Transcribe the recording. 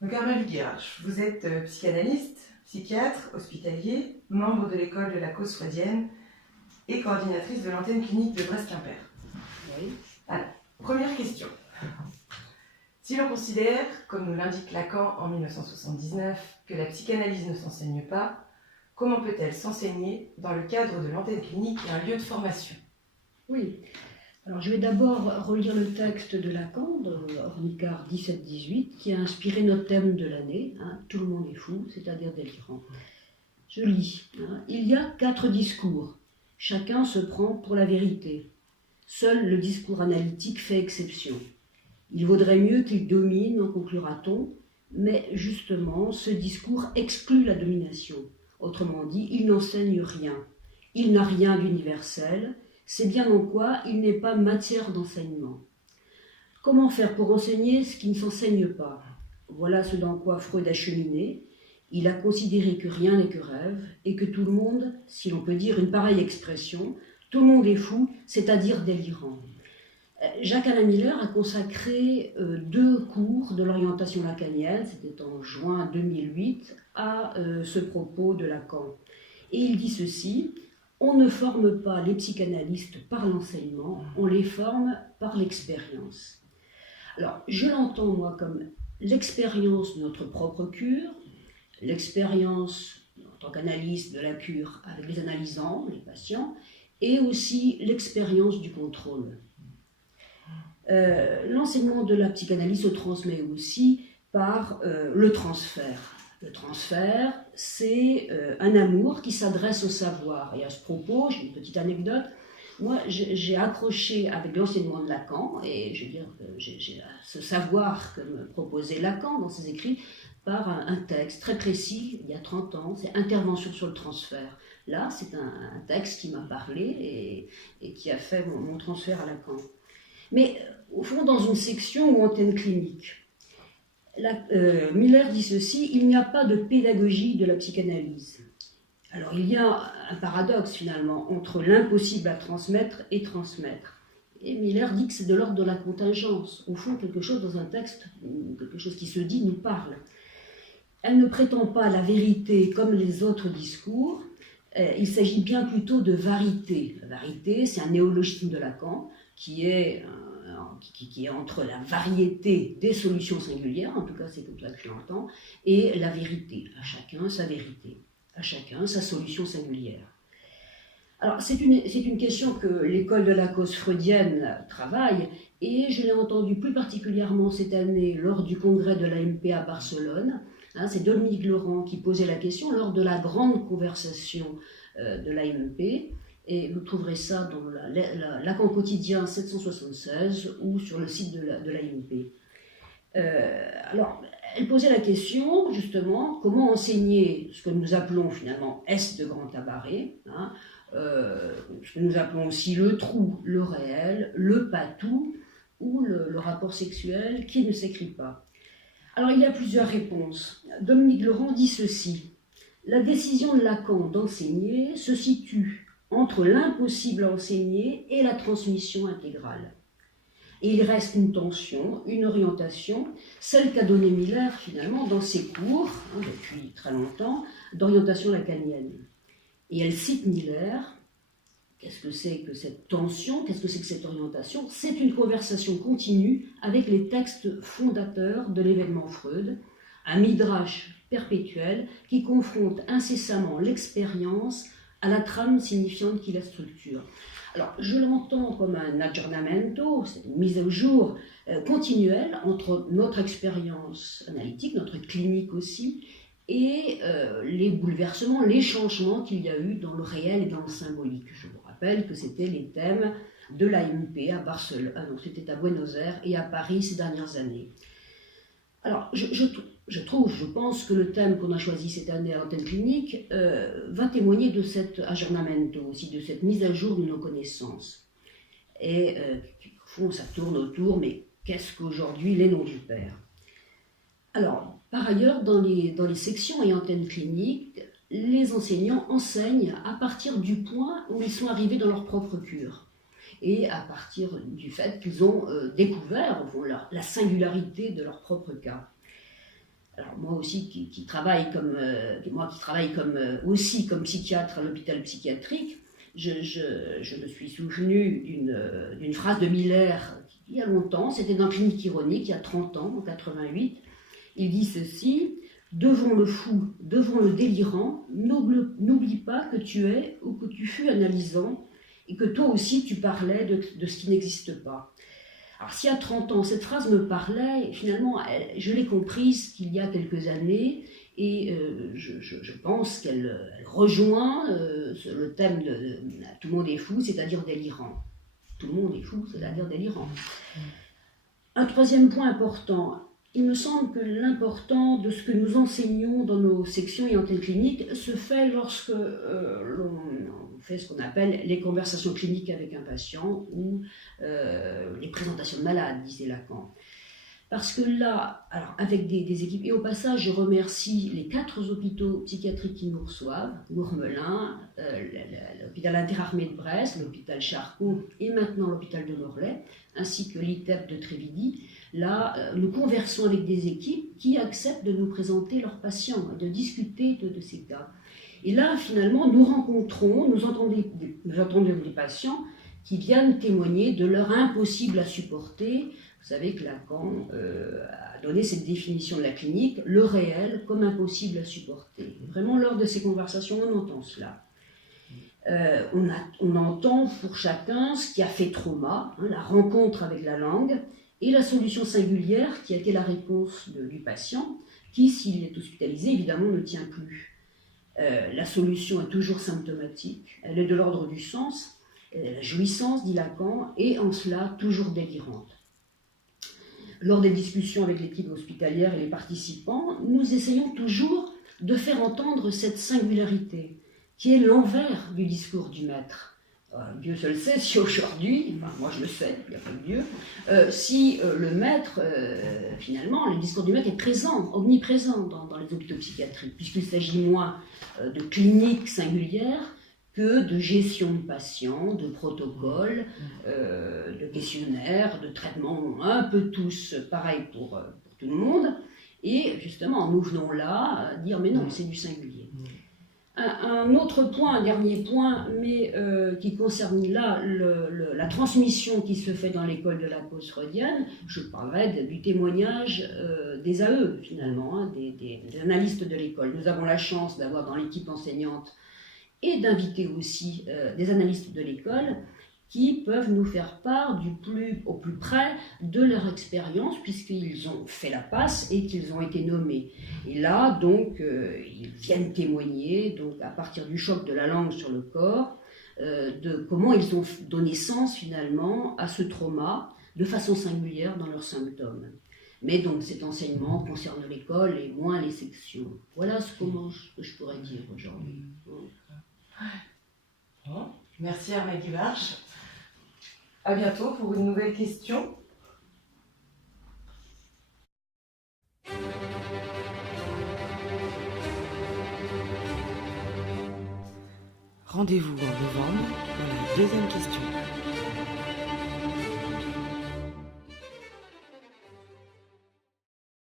Donc Armelle Guirach, vous êtes psychanalyste, psychiatre, hospitalier, membre de l'école de la cause freudienne et coordinatrice de l'antenne clinique de Brest-Quimper. Oui. Alors, première question. Si l'on considère, comme nous l'indique Lacan en 1979, que la psychanalyse ne s'enseigne pas, comment peut-elle s'enseigner dans le cadre de l'antenne clinique et un lieu de formation? Oui. Alors, je vais d'abord relire le texte de Lacan, de Ornicard 17-18, qui a inspiré notre thème de l'année, Tout le monde est fou, c'est-à-dire délirant. Je lis. Il y a 4 discours. Chacun se prend pour la vérité. Seul le discours analytique fait exception. Il vaudrait mieux qu'il domine, en conclura-t-on, mais justement, ce discours exclut la domination. Autrement dit, il n'enseigne rien. Il n'a rien d'universel. C'est bien en quoi il n'est pas matière d'enseignement. Comment faire pour enseigner ce qui ne s'enseigne pas? Voilà ce dans quoi Freud a cheminé. Il a considéré que rien n'est que rêve et que tout le monde, si l'on peut dire une pareille expression, tout le monde est fou, c'est-à-dire délirant. Jacques-Alain Miller a consacré 2 cours de l'orientation lacanienne, c'était en juin 2008, à ce propos de Lacan. Et il dit ceci: on ne forme pas les psychanalystes par l'enseignement, on les forme par l'expérience. Alors, je l'entends, moi, comme l'expérience de notre propre cure, l'expérience, en tant qu'analyste de la cure avec les analysants, les patients, et aussi l'expérience du contrôle. L'enseignement de la psychanalyse se transmet aussi par le transfert. Le transfert, c'est un amour qui s'adresse au savoir. Et à ce propos, j'ai une petite anecdote. Moi, j'ai accroché avec l'enseignement de Lacan, et je veux dire que j'ai ce savoir que me proposait Lacan dans ses écrits, par un texte très précis, il y a 30 ans, c'est Intervention sur le transfert. Là, c'est un texte qui m'a parlé et qui a fait mon transfert à Lacan. Mais au fond, dans une section ou antenne clinique, Miller dit ceci: il n'y a pas de pédagogie de la psychanalyse. Alors il y a un paradoxe finalement entre l'impossible à transmettre et transmettre. Et Miller dit que c'est de l'ordre de la contingence. Au fond, quelque chose dans un texte, quelque chose qui se dit, nous parle. Elle ne prétend pas la vérité comme les autres discours. Il s'agit bien plutôt de varité. La varité, c'est un néologisme de Lacan qui est entre la variété des solutions singulières, en tout cas c'est comme ça que je l'entends, et la vérité. À chacun sa vérité, à chacun sa solution singulière. Alors c'est une question que l'école de la cause freudienne travaille, et je l'ai entendu plus particulièrement cette année lors du congrès de l'AMP à Barcelone. C'est Dominique Laurent qui posait la question lors de la grande conversation de l'AMP. Et vous trouverez ça dans Lacan quotidien 776 ou sur le site de l'AMP. Alors, elle posait la question, justement, comment enseigner ce que nous appelons finalement S de grand cabaret, ce que nous appelons aussi le trou, le réel, le patou, ou le rapport sexuel qui ne s'écrit pas. Alors, il y a plusieurs réponses. Dominique Laurent dit ceci: la décision de Lacan d'enseigner se situe entre l'impossible à enseigner et la transmission intégrale. Et il reste une tension, une orientation, celle qu'a donnée Miller finalement dans ses cours, depuis très longtemps, d'orientation lacanienne. Et elle cite Miller. Qu'est-ce que c'est que cette tension? Qu'est-ce que c'est que cette orientation? C'est une conversation continue avec les textes fondateurs de l'événement Freud, un midrash perpétuel qui confronte incessamment l'expérience à la trame signifiante qui la structure. Alors, je l'entends comme un aggiornamento, c'est une mise au jour continuelle entre notre expérience analytique, notre clinique aussi, et les bouleversements, les changements qu'il y a eu dans le réel et dans le symbolique. Je vous rappelle que c'était les thèmes de l'AMP à Barcelone, c'était à Buenos Aires et à Paris ces dernières années. Alors, je pense que le thème qu'on a choisi cette année à l'antenne clinique va témoigner de cet aggiornamento, aussi de cette mise à jour de nos connaissances. Et au fond, ça tourne autour, mais qu'est-ce qu'aujourd'hui les noms du Père? Alors, par ailleurs, dans les sections et antennes cliniques, les enseignants enseignent à partir du point où ils sont arrivés dans leur propre cure. Et à partir du fait qu'ils ont découvert la singularité de leur propre cas. Alors moi aussi qui travaille comme aussi comme psychiatre à l'hôpital psychiatrique, je me suis souvenu d'une phrase de Miller il y a longtemps, c'était dans Clinique ironique, il y a 30 ans, en 88. Il dit ceci: devant le fou, devant le délirant, n'oublie pas que tu es ou que tu fus analysant et que toi aussi tu parlais de ce qui n'existe pas. Alors si à 30 ans cette phrase me parlait, finalement je l'ai comprise qu'il y a quelques années et je pense qu'elle rejoint le thème de tout le monde est fou, c'est-à-dire délirant. Tout le monde est fou, c'est-à-dire délirant. Un troisième point important. Il me semble que l'important de ce que nous enseignons dans nos sections et en clinique se fait lorsque l'on fait ce qu'on appelle les conversations cliniques avec un patient ou les présentations de malades, disait Lacan. Parce que là, alors avec des équipes, et au passage, je remercie les 4 hôpitaux psychiatriques qui nous reçoivent, Lourmelin, l'hôpital interarmé de Brest, l'hôpital Charcot et maintenant l'hôpital de Morlaix, ainsi que l'ITEP de Trévidy. Là, nous conversons avec des équipes qui acceptent de nous présenter leurs patients, de discuter de ces cas. Et là, finalement, nous entendons des patients qui viennent témoigner de leur impossible à supporter. Vous savez que Lacan a donné cette définition de la clinique, le réel comme impossible à supporter. Vraiment, lors de ces conversations, on entend cela. On entend pour chacun ce qui a fait trauma, la rencontre avec la langue, et la solution singulière qui a été la réponse du patient, qui, s'il est hospitalisé, évidemment, ne tient plus. La solution est toujours symptomatique, elle est de l'ordre du sens, la jouissance, dit Lacan, et en cela toujours délirante. Lors des discussions avec l'équipe hospitalière et les participants, nous essayons toujours de faire entendre cette singularité, qui est l'envers du discours du maître. Dieu seul sait si aujourd'hui, enfin moi je le sais, il n'y a pas de Dieu, si le maître, finalement, le discours du maître est présent, omniprésent dans les hôpitaux psychiatriques, puisqu'il s'agit moins de cliniques singulières que de gestion de patients, de protocoles, de questionnaires, de traitements, un peu tous pareil pour tout le monde, et justement nous venons là dire mais non, c'est du singulier. Un autre point, un dernier point, mais qui concerne là la transmission qui se fait dans l'école de la pause freudienne, je parlerai du témoignage des AE finalement, des analystes de l'école. Nous avons la chance d'avoir dans l'équipe enseignante et d'inviter aussi des analystes de l'école qui peuvent nous faire part au plus près de leur expérience, puisqu'ils ont fait la passe et qu'ils ont été nommés. Et là, donc, ils viennent témoigner, donc, à partir du choc de la langue sur le corps, de comment ils ont donné sens, finalement, à ce trauma, de façon singulière dans leurs symptômes. Mais donc, cet enseignement concerne l'école et moins les sections. Voilà ce que je pourrais dire aujourd'hui. Bon, merci à Maggie Barche. À bientôt pour une nouvelle question. Rendez-vous en novembre pour la deuxième question.